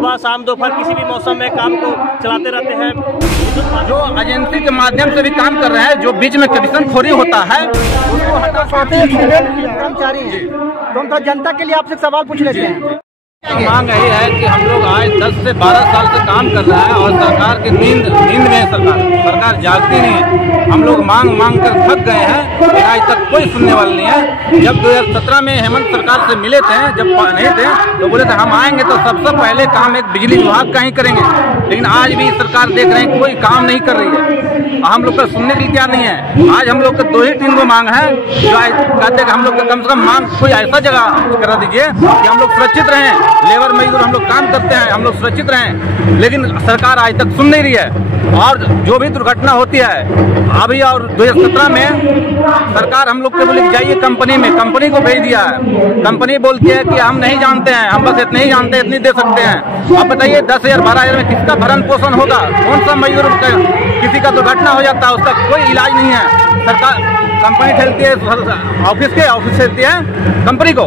सुबह शाम दोपहर किसी भी मौसम में काम को चलाते रहते हैं। जो एजेंसी के माध्यम से भी काम कर रहे हैं, जो बीच में कमीशन खोरी होता है उसको हटा कर्मचारी हैं। तो हम तो जनता के लिए आपसे सवाल पूछ लेते हैं। मांग यही है कि हम लोग आज 10 से 12 साल से काम कर रहे हैं और सरकार की नींद में है। सरकार जागती नहीं है। हम लोग मांग कर थक गए हैं, लेकिन आज तक कोई सुनने वाला नहीं है। जब 2017 में हेमंत सरकार से मिले थे, जब नहीं थे तो बोले थे हम आएंगे तो सबसे पहले काम एक बिजली विभाग का ही करेंगे, लेकिन आज भी सरकार देख रहे हैं कोई काम नहीं कर रही है। हम लोग का सुनने के लिए क्या नहीं है। आज हम लोग के 2 ही 3 मांग है जो कहते हैं कि हम लोग कम से कम मांग कोई ऐसा जगह करा दीजिए कि हम लोग सुरक्षित रहें। लेबर मजदूर हम लोग काम करते हैं, हम लोग सुरक्षित रहें, लेकिन सरकार आज तक सुन नहीं रही है। और जो भी दुर्घटना होती है अभी और 2017 में सरकार हम लोग के बोले जाइए कंपनी में, कंपनी को भेज दिया है। कंपनी बोलती है कि हम नहीं जानते हैं, हम बस इतने ही जानते हैं, इतनी दे सकते हैं। अब बताइए 10,000 12,000 में किसका भरण पोषण होगा? कौन सा मजदूर किसी का दुर्घटना हो जाता है उसका कोई इलाज नहीं है। सरकार कंपनी ठेलती है ऑफिस ठेलती है कंपनी को,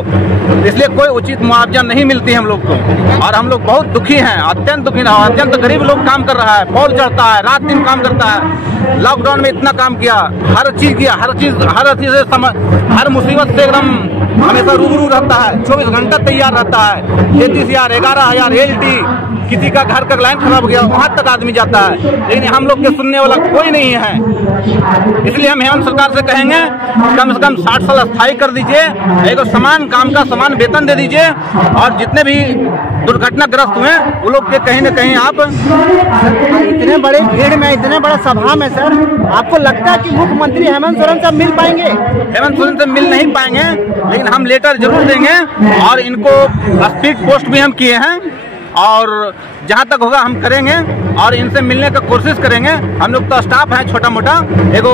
इसलिए कोई उचित मुआवजा नहीं मिलती है हम लोग को। और हम लोग बहुत दुखी हैं, अत्यंत दुखी हैं। अत्यंत गरीब लोग काम कर रहा है, पौल चढ़ता है, रात दिन काम करता है। लॉकडाउन में इतना काम किया, हर चीज किया, हर चीज से हर मुसीबत से एकदम हमेशा रूबरू रहता है, 24 घंटा तैयार रहता है। 33,000 11,000 LT, किसी का घर का लाइन खराब हो गया वहां तक आदमी जाता है, लेकिन हम लोग के सुनने वाला कोई नहीं है। इसलिए हम हेमंत सरकार से कहेंगे कम से कम 60 साल स्थायी कर दीजिए, एक समान काम का समान वेतन दे दीजिए, और जितने भी दुर्घटनाग्रस्त हुए वो लोग के कहीं न कहीं आप इतने बड़े भीड़ में, इतने बड़ा सभा में सर, आपको लगता है कि मुख्यमंत्री हेमंत सोरेन से मिल पाएंगे? हेमंत सोरेन से मिल नहीं पाएंगे, लेकिन हम लेटर जरूर देंगे और इनको स्पीड पोस्ट भी हम किए हैं, और जहां तक होगा हम करेंगे और इनसे मिलने का कोशिश करेंगे। हम लोग तो स्टाफ है छोटा मोटा, एगो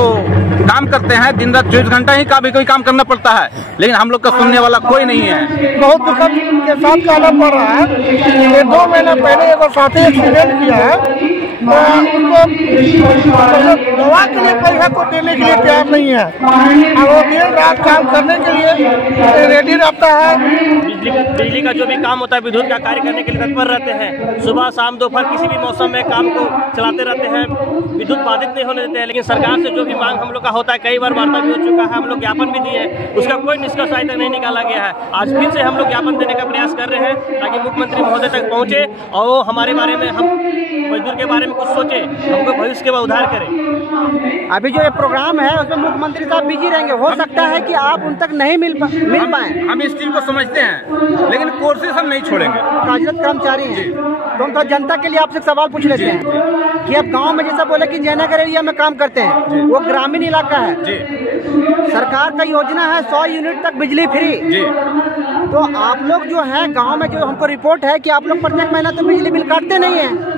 काम करते हैं, दिन रात 24 घंटा ही का भी कोई काम करना पड़ता है, लेकिन हम लोग का सुनने वाला कोई नहीं है। बहुत दुखद के साथ कहना पड़ रहा है। ये 2 महीना पहले एक साथी एक्सीडेंट किया है, तो उनको दवा के लिए पैसा को देने के लिए तैयार नहीं है, और वो दिन रात काम करने के लिए रेडी रहता है। बिजली का जो भी काम होता है, विद्युत का कार्य करने के लिए तत्पर रहते हैं। सुबह शाम दोपहर किसी भी मौसम में काम को चलाते रहते हैं, विद्युत बाधित नहीं होने देते हैं। लेकिन सरकार से जो भी मांग हम लोग का होता है, कई बार वार्ता भी हो चुका है, हम लोग ज्ञापन भी दिए, उसका कोई निष्कर्ष आज तक नहीं निकाला गया है। आज फिर से हम लोग ज्ञापन देने का प्रयास कर रहे हैं ताकि मुख्यमंत्री महोदय तक पहुँचे और वो हमारे बारे में, हम मजदूर के बारे में कुछ सोचे, हमको भविष्य के बाद उद्धार करें। अभी जो ये प्रोग्राम है उसमें मुख्यमंत्री साहब बिजी रहेंगे, हो सकता है कि आप उन तक नहीं मिल पाए। हम इस चीज को समझते हैं, लेकिन कोशिश हम नहीं छोड़ेंगे। कार्यरत कर्मचारी हैं, तो हम तो जनता के लिए आपसे सवाल पूछ लेते हैं कि अब गांव में जैसा बोले कि जयनगर एरिया में काम करते हैं, वो ग्रामीण इलाका है, सरकार का योजना है 100 यूनिट तक बिजली फ्री, तो आप लोग जो है गांव में, जो हमको रिपोर्ट है कि आप लोग प्रत्येक महीना तो बिजली बिल काटते नहीं है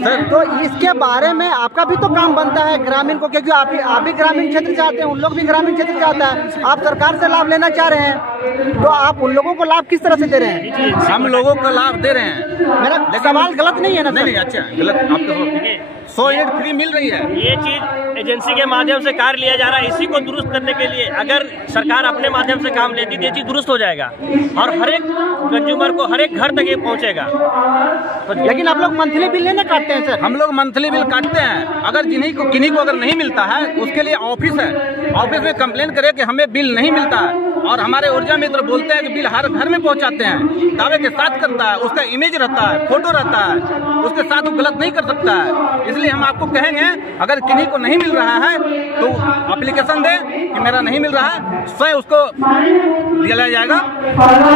सर, तो इसके बारे में आपका भी तो काम बनता है ग्रामीण को, क्योंकि आप भी ग्रामीण क्षेत्र से आते हैं, उन लोग भी ग्रामीण क्षेत्र से आता है। आप सरकार से लाभ लेना चाह रहे हैं, तो आप उन लोगों को लाभ किस तरह से दे रहे हैं? हम लोगों को लाभ दे रहे हैं। मेरा सवाल गलत नहीं है ना? नहीं, अच्छा गलत, आपको 100 यूनिट फ्री मिल रही है। ये चीज एजेंसी के माध्यम से कार्य लिया जा रहा है, इसी को दुरुस्त करने के लिए अगर सरकार अपने माध्यम से काम लेती तो ये चीज दुरुस्त हो जाएगा और हर एक कंज्यूमर को, हर एक घर तक ये पहुंचेगा। लेकिन आप लोग मंथली बिल नहीं काटते हैं सर? हम लोग मंथली बिल काटते हैं। अगर किन्हीं को अगर नहीं मिलता है, उसके लिए ऑफिस है, ऑफिस में कंप्लेन करे कि हमें बिल नहीं मिलता है, और हमारे ऊर्जा मित्र बोलते हैं कि बिल हर घर में पहुंचाते हैं, दावे के साथ करता है, उसका इमेज रहता है, फोटो रहता है, उसके साथ वो गलत नहीं कर सकता है। इसलिए हम आपको कहेंगे अगर किन्हीं को नहीं मिल रहा है तो एप्लीकेशन दे कि मेरा नहीं मिल रहा है, स्वयं उसको दिया जाएगा।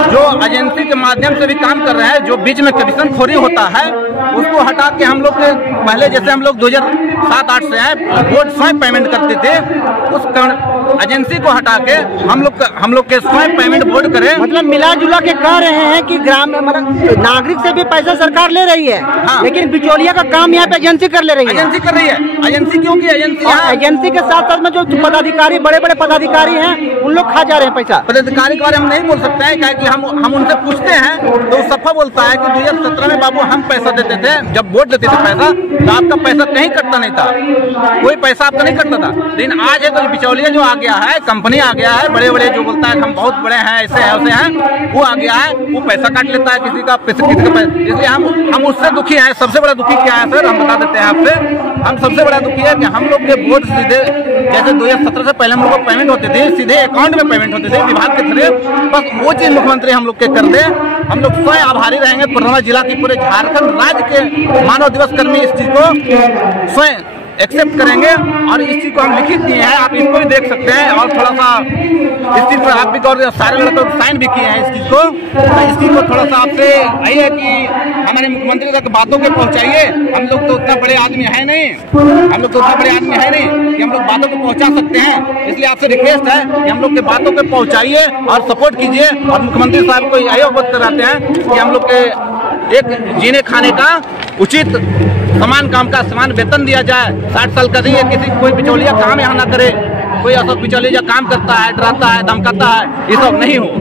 जो एजेंसी के माध्यम से भी काम कर रहे हैं, जो बीच में कमीशन खोरी होता है, उसको हटा के हम लोग पहले जैसे हम लोग 2007-8 से हैं, बोर्ड स्वयं पेमेंट करते थे, उस एजेंसी को हटा के हम लोग के स्वयं पेमेंट बोर्ड करें। मतलब मिला जुला के कह रहे हैं कि मतलब नागरिक से भी पैसा सरकार ले रही है, हाँ, लेकिन बिचौलिया का काम यहाँ पे एजेंसी कर ले रही है। एजेंसी कर रही है। एजेंसी क्योंकि एजेंसी के साथ साथ में जो पदाधिकारी, बड़े बड़े पदाधिकारी हैं, उन लोग खा जा रहे हैं पैसा। पदाधिकारी के बारे में हम नहीं बोल सकते हैं, क्योंकि हम उनसे पूछते हैं तो सफा बोलता है कि 2017 में बाबू हम पैसा देते थे, जब वोट देते थे पैसा, तो आपका पैसा कहीं कटता नहीं था, कोई पैसा आपका नहीं कटता था। लेकिन आज है तो बिचौलिया जो आ गया है, कंपनी आ गया है, बड़े बड़े जो बोलता है हम बहुत बड़े हैं, ऐसे हैं वैसे हैं, वो आ गया है, वो पैसा काट लेता है किसी का पैसा। इसलिए हम उससे दुखी हैं। सबसे बड़ा दुखी क्या है सर, हम बता देते हैं आपसे। हम सबसे बड़ा दुखी है कि हम लोग के वोट सीधे, जैसे 2017 से पहले हम लोग को पेमेंट होती थी, सीधे अकाउंट में पेमेंट होती थी विभाग के थ्रू, बस वो चीज मुख्यमंत्री हम लोग के कर दे। हम लोग स्वयं आभारी रहेंगे। कोडरमा जिला की पूरे झारखंड राज्य के मानव दिवस कर्मी इस चीज को स्वयं एक्सेप्ट करेंगे और इस चीज को हम लिखित दिए हैं, आप इसको भी देख सकते हैं। और थोड़ा सा इस चीज पर आप भी और सारे लड़कों साइन भी किए हैं इस चीज को। इस चीज को थोड़ा सा आपसे यही है कि हमारे मुख्यमंत्री तक बातों को पहुंचाइए। हम लोग तो उतना बड़े आदमी है नहीं, कि हम लोग बातों को पहुंचा सकते हैं। इसलिए आपसे रिक्वेस्ट है कि हम लोग के बातों को पहुंचाइए और सपोर्ट कीजिए। और मुख्यमंत्री साहब को यही अवगत कराते हैं कि हम लोग के एक जीने खाने का उचित समान काम का समान वेतन दिया जाए। 60 साल का नहीं है, किसी कोई बिचौलिया काम यहाँ ना करे, कोई ऐसा बिचौलिया काम करता है, डराता है, धमकाता है, ये सब नहीं हो।